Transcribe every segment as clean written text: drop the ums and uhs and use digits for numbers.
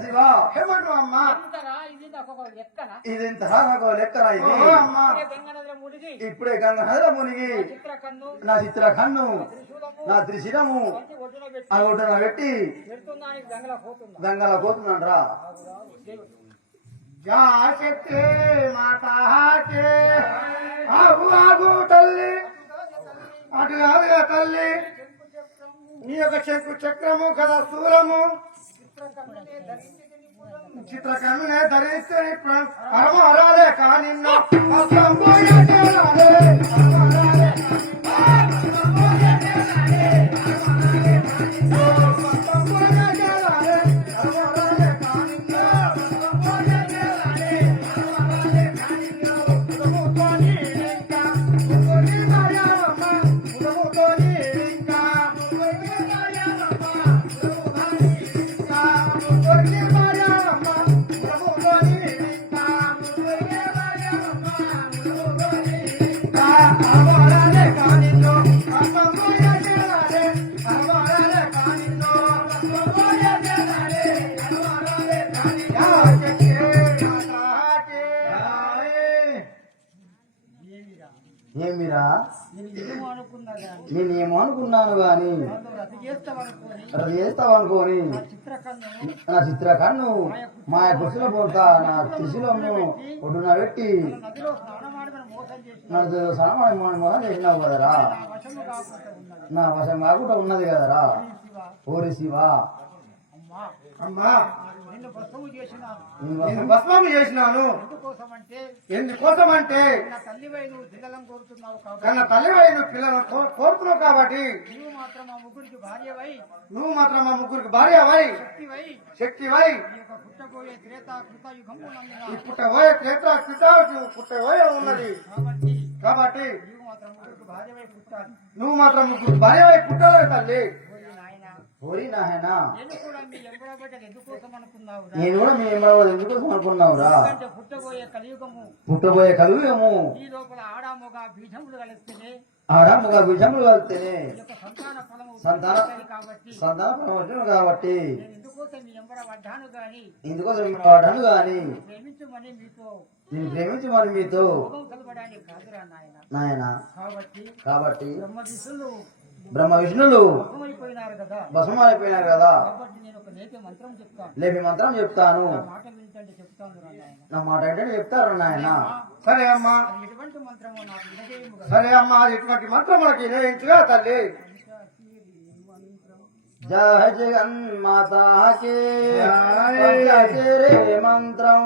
శివా ఏమంటావు అమ్మా? ఇది ఇంతరా నాకు లెక్కరా ఇది ఇప్పుడే గంగ నదిలో మునిగి నా చిత్ర కన్ను నా త్రిశిరము ఆ ఒడ్డున పెట్టి గంగల పోతుందంటరా జాశక్తి మాతాకే ఆగు ఆగు తల్లి అటు కాదుగా తల్లి నీ యొక్క శంకు చక్రము కదా స్థూలము చిత్రకన్నునే ధరిస్తే పరమ హరాలే కానీ ఏమిరా నేనేమో అనుకున్నాను గాని అది చేస్తావనుకోని నా చిత్రకన్ను మా కుశల పోతా నా త్రిశూలము ఒడ్డున పెట్టి నన్ను సనమానం మోసం చేసినావు కదరా నా వశం కాకుండా ఉన్నది కదరా ఓరి శివా అమ్మా భస్మము చేసినాను ఎందుకోసమంటే కన్నా తల్లివై నువ్వు పిల్లలను కోరుతున్నావు కాబట్టి నువ్వు మాత్రం మా ముగ్గురికి భార్యవై శక్తివై పుట్టబోయే త్రేత పుట్టబోయే ఉన్నది కాబట్టి నువ్వు మాత్రం ముగ్గురు భార్యవై పుట్టాలి తల్లి. ఓరి నాయనా నేను కూడా మీ ఎందుకోసం అనుకున్నావురా పుట్టబోయే కలియుగము ఆడాముగా బీజములు కలిస్తేనే సంతాన ఫలం వచ్చిన కాబట్టి ఇందుకోసం పడ్డాను గాని నేను ప్రేమించమని మీతో నాయన కాబట్టి బ్రహ్మ విష్ణులు భస్మైపోయినారు కదా లేపి మంత్రం చెప్తాను నా మాట ఏంటంటే చెప్తారు నాయన. సరే అమ్మా సరే అమ్మా ఎటువంటి మంత్రం మనకి నిర్ణయించుగా తల్లి. జయ జగన్మాతాకి మంత్రం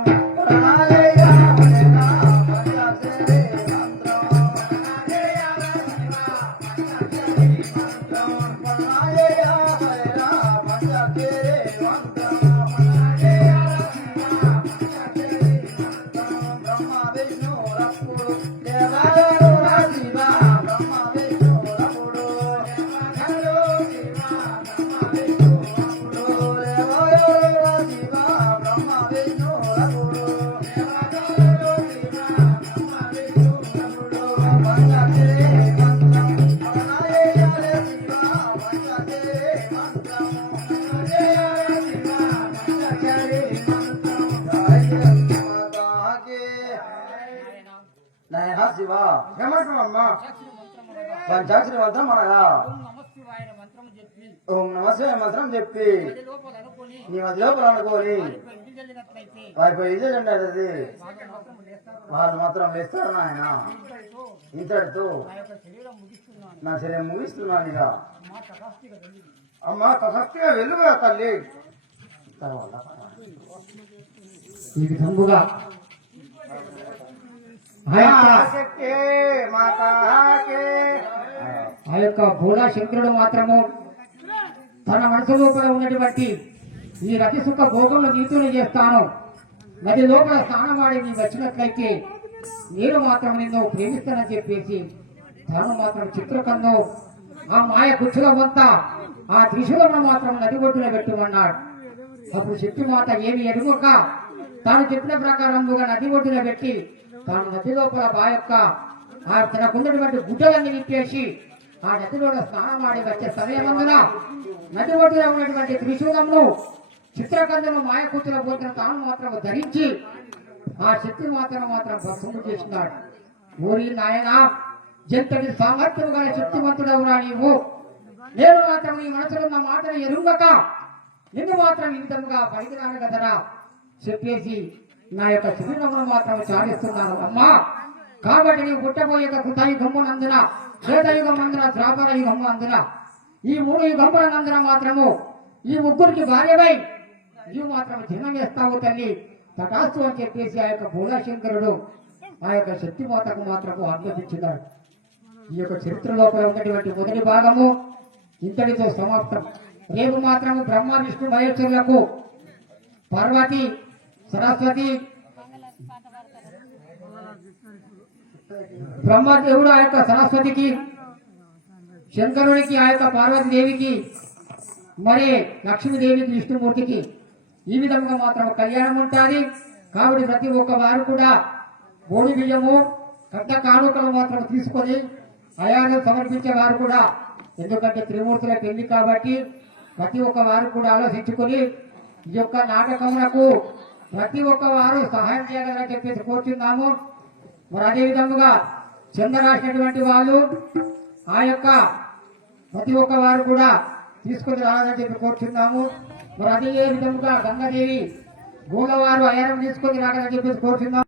శివ ఏమంటావమ్మా? పంచాక్షరి మంత్రం అనగా ఓం నమశివాయ మంత్రం చెప్పి నీ మధ్య లోపల అనుకోని వారిపై ఇదేండి అది వాళ్ళు మాత్రం వేస్తారు నాయన. ఇంతటితో నా శరీరం ముగిస్తున్నాను ఇక. అమ్మా తసక్తిగా వెళ్ళుగా తల్లి. ఈ విధంగా ఆ యొక్క భోళా శంకరుడు మాత్రము తన మనసు లోపల ఉన్నటువంటి ఈ రతి సుఖ భోగంలో నీతులు చేస్తాను, నది లోపల స్నానమాడి నీ వచ్చినట్లయితే నేను మాత్రం నిన్ను ప్రేమిస్తానని చెప్పేసి తాను మాత్రం చిత్రకన్ను ఆ మాయ గుచ్చులమంతా ఆ త్రిశూలను మాత్రం నది ఒడ్డున పెట్టుమన్నాడు. అప్పుడు శక్తి మాత ఏమి ఎరుగక తాను చెప్పిన ప్రకారముగా నది ఒడ్డున పెట్టి తాను నది లోపల ఆ యొక్క తనకున్నటువంటి గుడ్డలన్నీ విప్పేసి ఆ నదిలో స్నానమాడి వచ్చే సమయమందున నది ఒడ్డున ఉన్నటువంటి త్రిశూలంలో చిత్రకందును మాయకూతుల పోతున్న తాను మాత్రం ధరించి ఆ శక్తిని మాత్రం భస్మము చేసినాడు. ఊరి నాయన జంతటి సామర్థ్యం గల శక్తివంతుడవురా నీవు. నేను మాత్రం నీ మనసులో ఉన్న మాటను ఎరుగక నిన్ను మాత్రం ఈ విధముగా పైకిరాను కదరా చెప్పేసి నా యొక్క శరీరమును మాత్రం చాలిస్తున్నాను అమ్మా. కాబట్టి నీవు పుట్టబోయే కృతయుగమ్మునందున శ్వేతయుగమందున ద్రాపర యుగము అందున ఈ 3 యుగములనందున మాత్రము ఈ ముగ్గురికి భార్యవై నీవు మాత్రం జన్మ వేస్తావు తల్లి తటాస్తు అని చెప్పేసి ఆ యొక్క భోళాశంకరుడు ఆ యొక్క శక్తి మాతకు మాత్రము అనుమతించినాడు. ఈ యొక్క చరిత్ర లోపల ఉన్నటువంటి మొదటి భాగము ఇంతటితో సమాప్తం. రేపు మాత్రము బ్రహ్మ విష్ణు మహేశ్వరులకు పార్వతి సరస్వతి బ్రహ్మదేవుడు ఆ యొక్క సరస్వతికి శంకరునికి ఆ యొక్క పార్వతీదేవికి మరి లక్ష్మీదేవికి విష్ణుమూర్తికి ఈ విధంగా మాత్రం కళ్యాణం ఉంటుంది. కాబట్టి ప్రతి ఒక్క వారు కూడా బోడి బియ్యము కట్ట కానుకలు మాత్రం తీసుకొని అయాను సమర్పించే వారు కూడా, ఎందుకంటే త్రిమూర్తుల పెళ్లి కాబట్టి ప్రతి ఒక్క వారు కూడా ఆలోచించుకొని ఈ యొక్క నాటకములకు ప్రతి ఒక్క వారు సహాయం చేయాలని చెప్పేసి కోరుతున్నాము. మరి అదే విధముగా చంద రాసినటువంటి వాళ్ళు ఆ యొక్క ప్రతి ఒక్క వారు కూడా తీసుకొని రావాలని చెప్పి కోరుచున్నాము. మరి అదే విధముగా గంగాదేవి గూడవారు అయ్యారం తీసుకొని రావాలని చెప్పేసి కోరుచున్నాము.